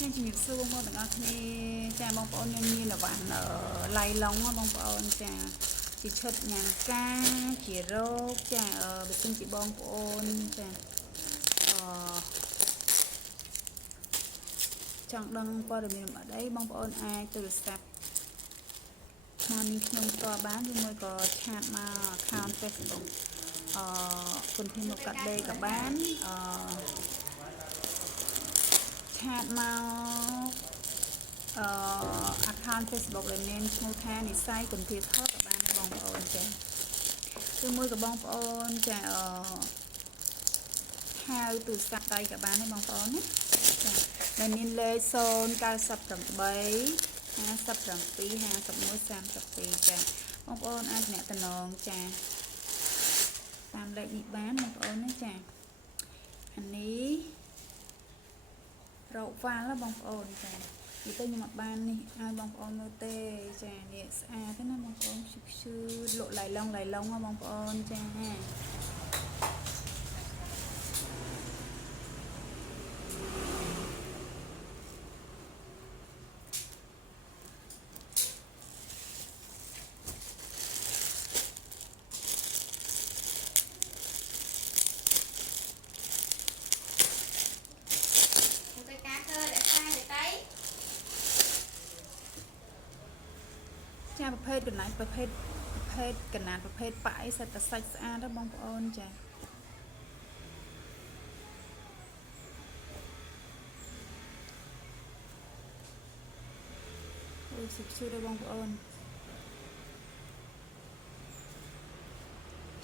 ខ្ញុំជំរាបសួរបងប្អូនទាំងអស់គ្នាចាបងប្អូនញញៀនអវ៉ាន់ឡៃឡុងបងប្អូនចាជាឈុតញ៉ាំការជារោគចាបើសិនជាបងប្អូនចាចង់ដឹងព័ត៌មានអីបងប្អូនអាចទូរស័ព្ទមកនាងខ្ញុំផ្ទាល់បានឬមួយក៏ឆាតមក account Facebook គុណធីមកកាត់ដេរក៏បានឆាតមក account Facebook ដែលមានឈ្មោះថានិស័យគុណធីថតក៏បានបងប្អូនចាឬមួយក៏បងប្អូនចាហៅទូរស័ព្ទដៃក៏បានដែរបងប្អូនណាចាដែលមានលេខ098 57 51 32ចាបងប្អូនអាចអ្នកតំណងចាតាមលេខនេះបានបងប្អូនណាចាអានេះរោគវ៉ាល់បងប្អូនចានិយាយទៅខ្ញុំអត់បាននេះឲ្យបងប្អូនមើលទេចានេះស្អាតទេណាបងប្អូនឈឺលក់ឡៃឡុងបងប្អូនចាប្រភេទកណ្ដាលប្រភេទកណ្ដាលប្រភេទប៉ៃសិតតែសាច់ស្អាតណាបងប្អូនចាអូសុខសួរដល់បងប្អូន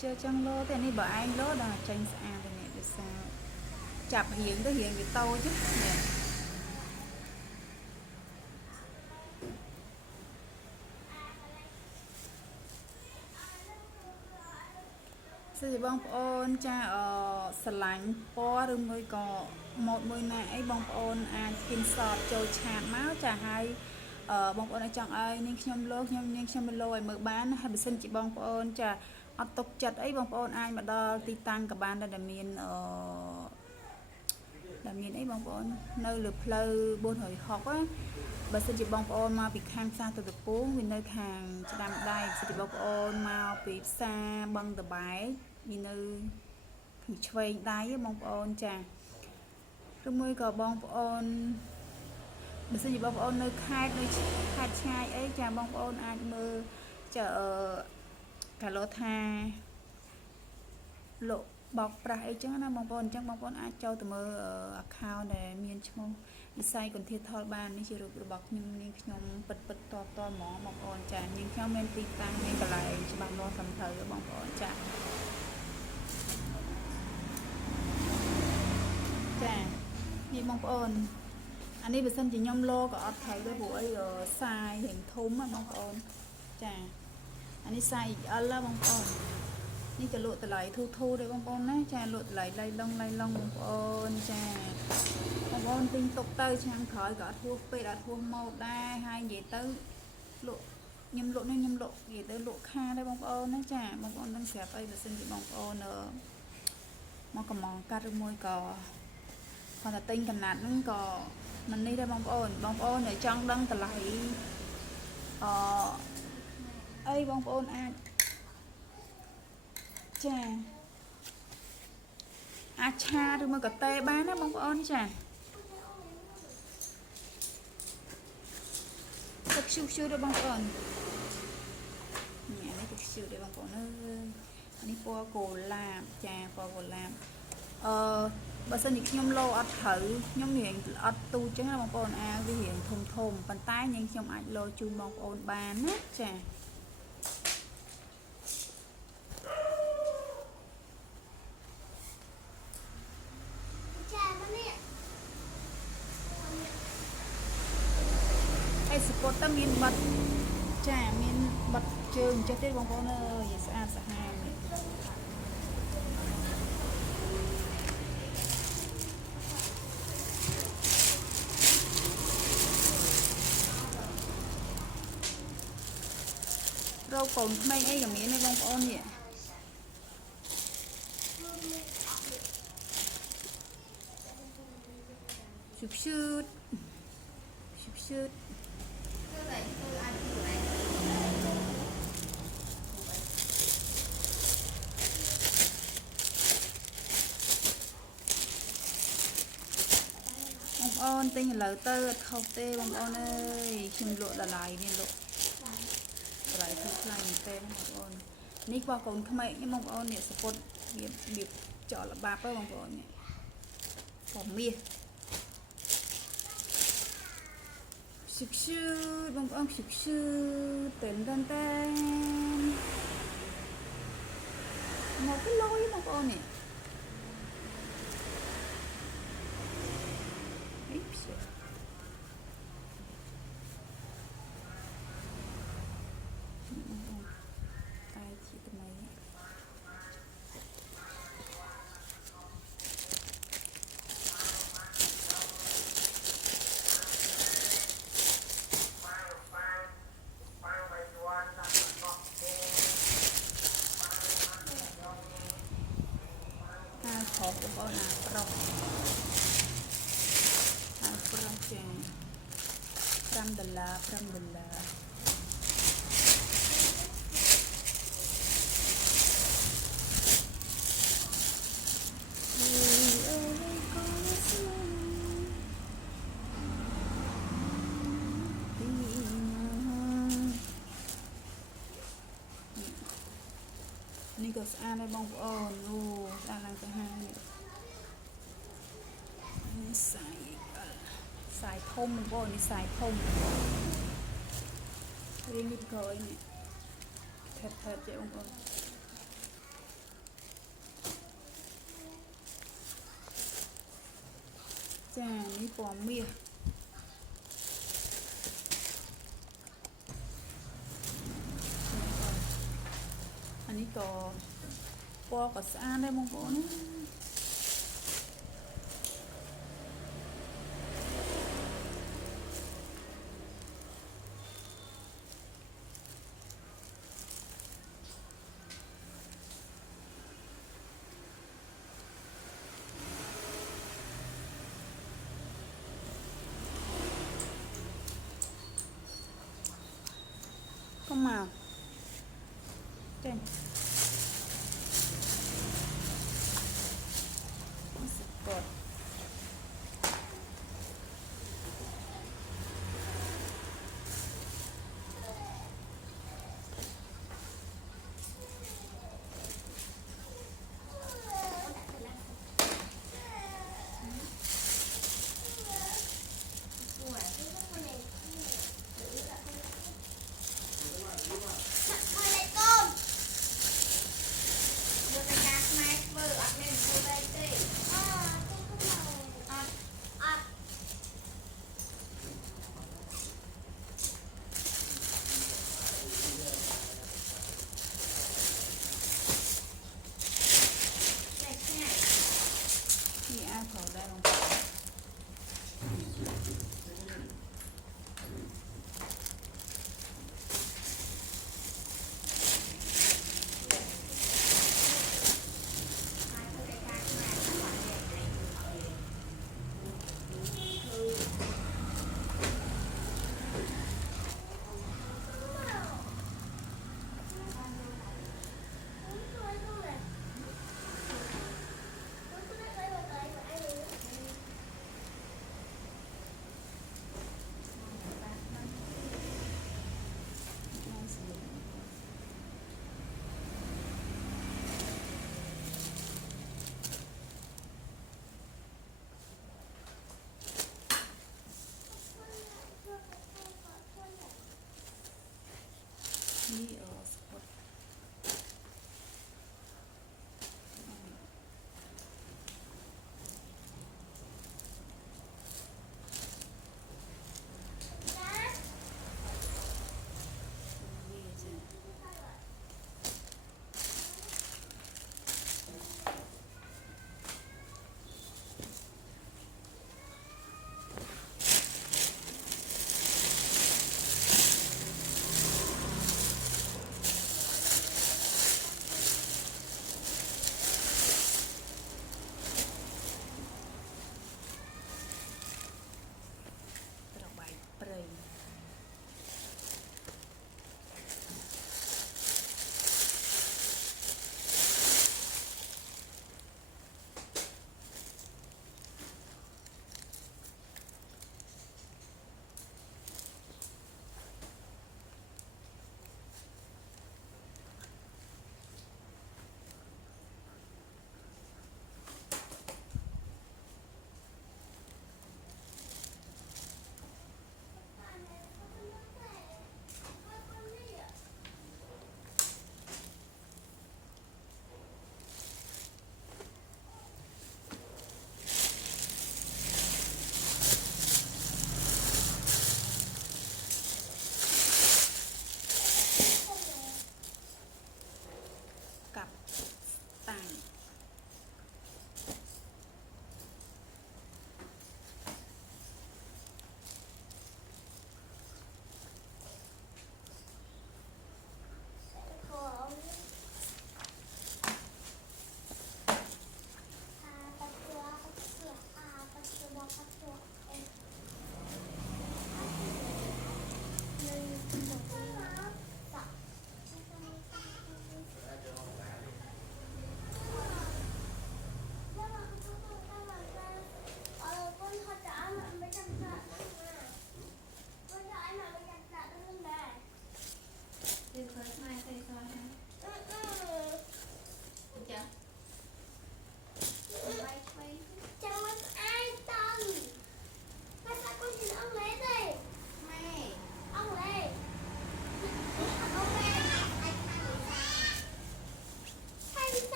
ជឿចង់លោទេនេះបើឯងលោដល់ចេញស្អាតទេនេះដូចសាចាប់រៀងទៅរៀងវាតូចនេះសួស្ដីបងប្អូនចាស្រឡាញ់ពណ៌ឬមួយក៏ម៉ូដមួយណាអីបងប្អូនអាចគិនសតចូលឆាតមកចាហើយបងប្អូនអាចចង់ឲ្យនាងខ្ញុំលោខ្ញុំនាងខ្ញុំលោឲ្យមើលបានហើយបើសិនជាបងប្អូនចាអត់ទុកចិត្តអីបងប្អូនអាចមកដល់ទីតាំងក៏បានដែលមានអីបងប្អូននៅលើផ្លូវ460ណាបើសិនជាបងប្អូនមកពីខាងផ្សារទៅកំពូលវានៅខាងស្ដាំដៃបើសិនជាបងប្អូនមកពីផ្សារបឹងតបែកវានៅខាងឆ្វេងដៃបងប្អូនចាឬមួយក៏បងប្អូនបើសិនជាបងប្អូននៅខេត្តឆ្ងាយអីចាបងប្អូនអាចមើលចាកាឡូថាលោកបោកប្រាស់អីចឹងណាបងប្អូនអញ្ចឹងបងប្អូនអាចចូលទៅមើល account ដែលមានឈ្មោះវិស័យគុណធាតុថលបាននេះជារូបរបស់ខ្ញុំនាងខ្ញុំពិតតហ្មងបងប្អូនចានាងខ្ញុំមានទីតាំងមានកន្លែងច្បាស់លាស់សំត្រូវបងប្អូនចានេះបងប្អូនអានេះបើសិនជាខ្ញុំលោក៏អត់ត្រូវដែរព្រោះអីសាយរៀងធំបងប្អូនចាអានេះសាយ XL បងប្អូននេះក៏លក់តម្លៃធូរដែរបងប្អូនណាចាលក់តម្លៃឡៃឡុងបងប្អូនចាបងប្អូនទិញទុកទៅឆ្នាំក្រោយក៏អត់ហួសពេកអត់ហួសម៉ូតដែរហើយនិយាយទៅលក់ខ្ញុំលក់នេះខ្ញុំលក់និយាយទៅលក់ខាដែរបងប្អូនណាចាបងប្អូននឹងស្រាប់អីបើសិនជាបងប្អូនមកកំងកាត់ឬមួយក៏គាត់តែទិញកណាត់ហ្នឹងក៏មិននេះដែរបងប្អូនដែលចង់ដឹងតម្លៃអីបងប្អូនអាចចាអាចឆាឬមកកាតេបានណាបងប្អូនចាទឹកខ្ជូរដល់បងប្អូននេះទឹកខ្ជូរដល់បងប្អូនអានេះពណ៌កូឡាបចាពណ៌កូឡាបបើសិនជាខ្ញុំលោអត់ត្រូវខ្ញុំរៀងអត់ទូចឹងណាបងប្អូនវារៀងធំប៉ុន្តែនាងខ្ញុំអាចលោជូនបងប្អូនបានណាចាសពតតែមានបាត់ចាមានបាត់ជើងចេះទេបងប្អូនអើយស្អាតសាហាវនេះរោគកូនក្មេងអីក៏មានដែរបងប្អូននេះស៊ឺ shoot bông ôn tinh lỡ tơ không tê bông ôn ơi chim lộ là lại nên lộ lại thật là tê bông ôn ní qua còn không mấy nhưng bông ôn này support việc chọn là ba với bông ôn này còn mía sụp sụp bông ôn sụp sụp tên tên tên một cái lối bông ôn này tay chị tụi mày khó của con là pro chàng Alhamdulillahนี่ก็สะอาดได้บ้องอ่อนโอ้สะอาดลังจะหาเนี่ยนี่สายทมบ้องนี่สายทมเรียนนิดก่อยเนี่ยเถิดเจ้าบ้องจ้านี่ปอมเมียอันนี้ก็ปอก็สะอาดได้บ้องก่อนนะก็มาเต้นกดที่อ้าเขาได้ลงไป